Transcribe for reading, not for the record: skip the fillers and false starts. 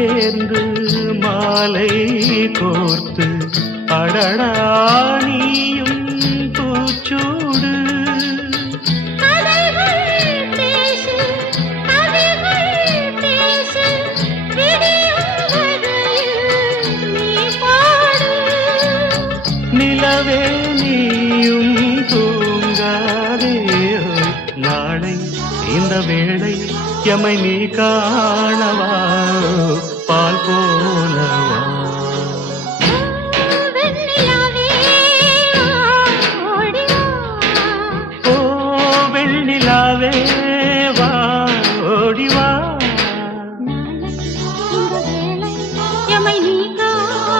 சேர்ந்து மாலை கோர்த்து அடடா நீயும் பூச்சூடு. நிலவே நீயும் தூங்காதே, நாளை இந்த வேளை எமை நீ காணவா.